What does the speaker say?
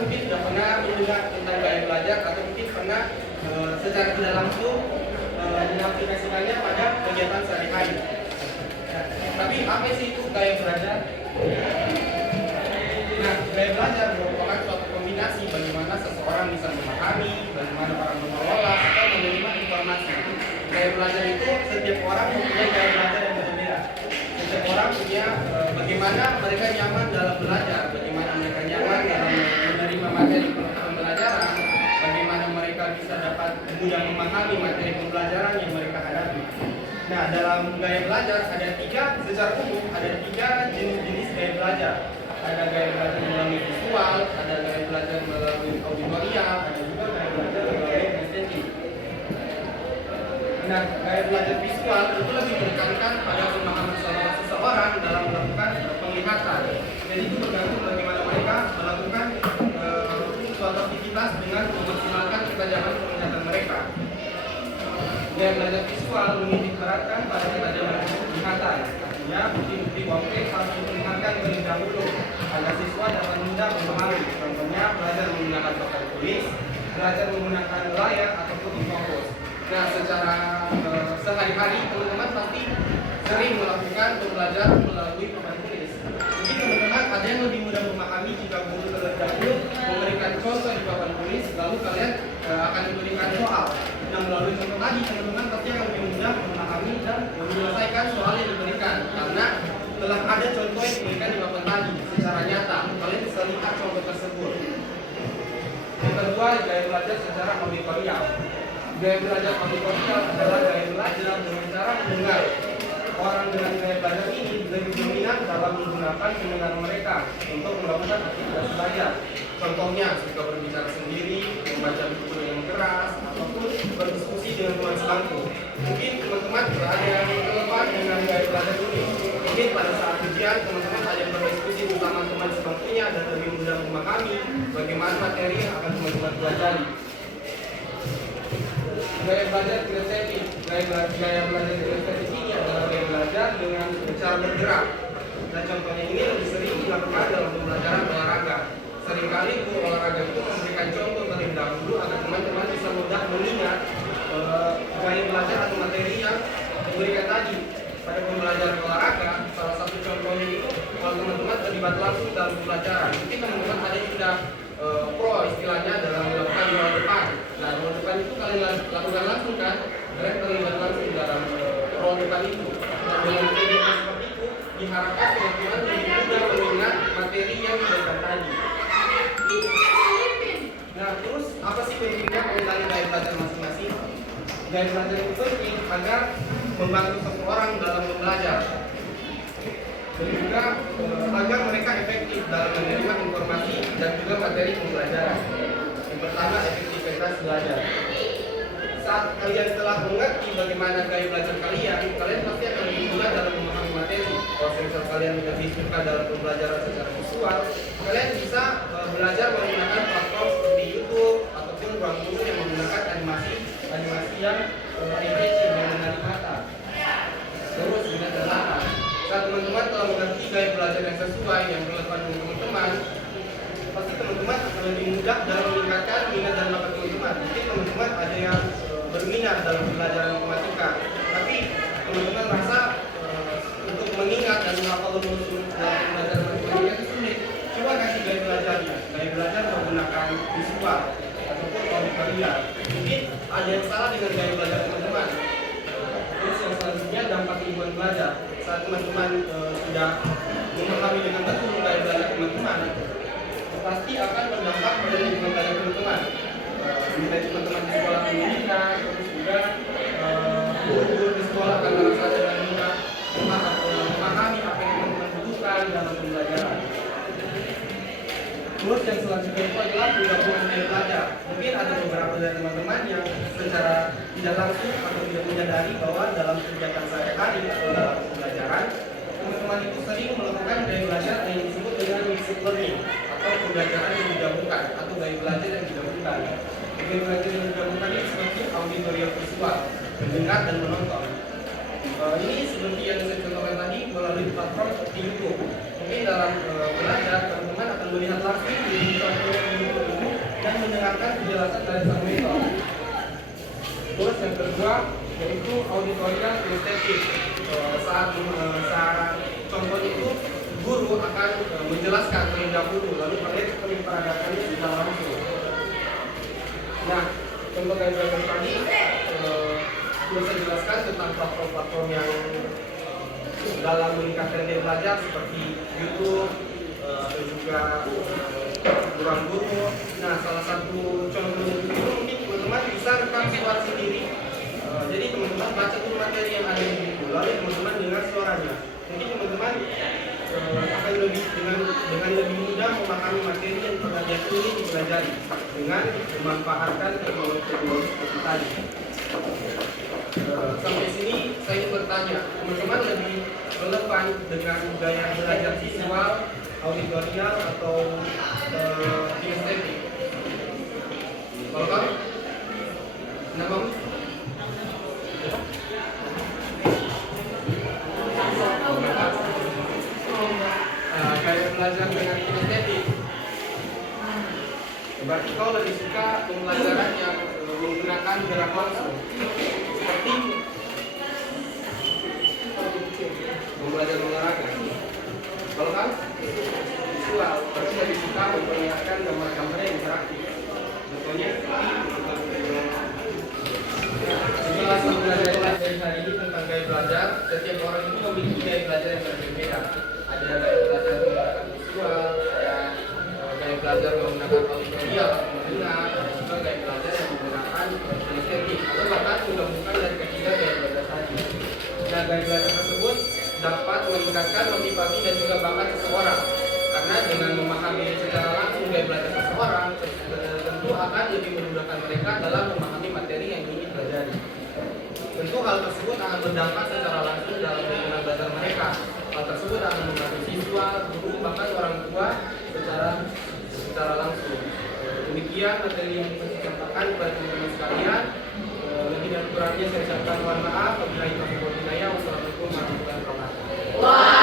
mungkin sudah pernah mendengar tentang gaya belajar atau mungkin pernah secara tidak langsung mengaplikasikannya pada kegiatan sehari-hari. Nah, tapi apa sih itu gaya belajar? Nah, gaya belajar merupakan suatu kombinasi bagaimana seseorang bisa memahami, bagaimana orang mengelola atau menerima informasi. Gaya belajar itu setiap orang mempunyai gaya belajar yang berbeda. Setiap orang punya bagaimana mereka nyaman dalam belajar, bagaimana mereka nyaman dalam menerima materi pembelajaran, bagaimana mereka bisa dapat mudah memahami materi pembelajaran yang mereka hadapi. Nah, dalam gaya belajar ada secara umum ada tiga jenis-jenis gaya belajar. Ada gaya belajar melalui visual, ada gaya belajar melalui auditorial, ada juga gaya belajar melalui estetik. Nah, gaya belajar visual itu lebih menekankan pada pemahaman seseorang dalam melakukan penglihatan. Jadi itu bergantung bagaimana mereka melakukan suatu aktivitas dengan memaksimalkan ketajaman penglihatan mereka. Gaya belajar visual menitik beratkan pada ketajaman penglihatan. Artinya, bukti-bukti konkret harus diperlihatkan terlebih dahulu agar siswa dapat mudah memahami. Contohnya, belajar menggunakan papan tulis, belajar menggunakan layar ataupun fokus. Nah, secara sehari-hari teman-teman pasti sering melakukan pembelajaran melalui papan tulis. Mungkin teman-teman ada yang lebih mudah memahami jika guru terlebih dahulu memberikan contoh di papan tulis, lalu kalian akan diberikan soal. Nah, melalui contoh tadi teman-teman pasti akan lebih mudah memahami dan menyelesaikan soal yang diberikan karena telah ada contoh yang diberikan di papan tadi secara nyata. Kalian bisa lihat contoh tersebut. Yang kedua, gaya belajar secara auditorial. Gaya belajar auditorial adalah gaya belajar dengan cara mendengar. Orang dengan gaya belajar ini lebih dominan dalam menggunakan pendengaran mereka untuk melakukan aktivitas belajar. Contohnya, suka berbicara sendiri, membaca buku yang keras, ataupun berdiskusi dengan teman sebangku. Mungkin teman-teman ada yang relevan dengan gaya belajar ini. Mungkin pada saat ujian, teman-teman ada yang berdiskusi bersama teman sebangkunya dan lebih mudah memahami bagaimana materi yang akan teman-teman pelajari. Gaya belajar kinestetik. Gaya belajar kinestetik ini adalah gaya belajar dengan cara bergerak. Dan contohnya ini lebih sering dilakukan dalam pembelajaran olahraga. Seringkali guru olahraga itu memberikan contoh terlebih dahulu agar teman-teman bisa mudah mengingat gaya belajar atau materi yang diberikan tadi. Pada pembelajaran olahraga, salah satu contohnya itu kalau teman-teman terlibat langsung dalam pembelajaran. Mungkin teman-teman ada yang sudah pro istilahnya dalam melakukan roll depan. Nah, roll depan itu kalian lakukan langsung kan? Kalian terlibat langsung dalam roll depan itu. Nah, dengan kegiatan seperti itu diharapkan teman-teman lebih mudah mengingat materi yang diberikan tadi. Nah, terus apa sih pentingnya mengenali gaya belajar masing-masing? Gaya belajar itu penting agar membantu seseorang dalam belajar dan juga agar mereka efektif dalam menerima informasi dan juga materi pembelajaran. Yang pertama, efektivitas belajar. Saat kalian telah mengerti bagaimana gaya belajar kalian pasti akan lebih mudah dalam memahami materi. Kalau misal kalian lebih suka dalam pembelajaran secara visual, kalian bisa belajar menggunakan platform seperti YouTube ataupun ruang guru yang menggunakan animasi yang engaging dan menarik mata. Terus dengan catatan, saat teman-teman telah mengerti gaya belajar yang sesuai yang relevan dengan teman-teman, pasti teman-teman akan lebih mudah dalam meningkatkan minat dan bakat teman-teman. Mungkin teman-teman ada yang berminat dalam pembelajaran matematika, tapi teman-teman merasa untuk mengingat dan menghafal rumus dalam pembelajaran matematika itu sulit. Coba kasih gaya belajarnya. Gaya belajar menggunakan visual ataupun auditorial. Mungkin ada yang salah dengan gaya belajar teman-teman. Terus yang selanjutnya, dampak lingkungan belajar. Saat teman-teman sudah memahami dengan betul gaya belajar teman-teman, pasti akan berdampak pada lingkungan belajar teman-teman. Nilai teman-teman di sekolah meningkat, terus juga guru di sekolah akan merasa dengan mudah memahami apa yang teman-teman butuhkan dalam pembelajaran. Terus yang selanjutnya itu adalah penggabungan gaya belajar. Mungkin ada beberapa dari teman-teman yang secara tidak langsung atau tidak menyadari bahwa dalam kegiatan sehari-hari atau dalam pembelajaran, teman-teman itu sering melakukan gaya belajar yang disebut dengan mixed learning atau pembelajaran yang digabungkan atau gaya belajar yang digabungkan. Gaya belajar yang digabungkan ini seperti auditorial visual, mendengar dan menonton. Ini seperti yang saya contohkan tadi melalui platform seperti YouTube. mungkin dalam belajar teman-teman akan melihat langsung di contoh ini dan mendengarkan penjelasan dari sang mentor. Terus yang kedua yaitu auditorial kinestetik. Saat contoh itu guru akan menjelaskan terlebih dahulu, lalu memperagakannya secara langsung. Nah, contoh guideline tadi sudah saya jelaskan tentang platform-platform yang dalam meningkatkan daya belajar seperti YouTube dan juga Ruang Guru. Nah, salah satu contoh itu mungkin teman-teman bisa rekam suara sendiri. Jadi teman-teman baca tuh materi yang ada di buku, lalu teman-teman dengar suaranya. Mungkin teman-teman akan dengan lebih mudah memahami materi yang ingin dipelajari dengan memanfaatkan teknologi seperti tadi. Sampai sini saya ingin bertanya, teman-teman lebih relevan dengan gaya belajar visual, auditorial atau kinestetik? Kalau kamu? Kenapa? Gaya belajar dengan kinestetik. Berarti kau lebih suka pembelajaran yang menggunakan gerak langsung, seperti belajar olahraga. Kalau kan visual, berarti lebih suka memperlihatkan gambar-gambar yang interaktif. Contohnya setelah pembelajaran dari hari ini tentang gaya belajar, setiap orang itu memiliki gaya belajar yang berbeda. Ada gaya belajar menggunakan visual, ada gaya belajar menggunakan auditorial, mendengar, ada juga gaya belajar yang menggunakan kinestetik, atau bahkan menggabungkan dari ketiga gaya belajar tadi. Nah, gaya belajar tersebut dapat meningkatkan motivasi dan juga bakat seseorang, karena dengan memahami secara langsung gaya belajar seseorang tentu akan lebih memudahkan mereka dalam memahami materi yang ingin pelajari. Tentu hal tersebut akan berdampak secara langsung dalam lingkungan belajar mereka. Hal tersebut akan membantu siswa, guru, bahkan orang tua secara langsung. Demikian materi yang saya sampaikan kepada teman-teman sekalian. Lebih dan kurangnya saya ucapkan mohon maaf. Wassalamualaikum warahmatullahi wabarakatuh.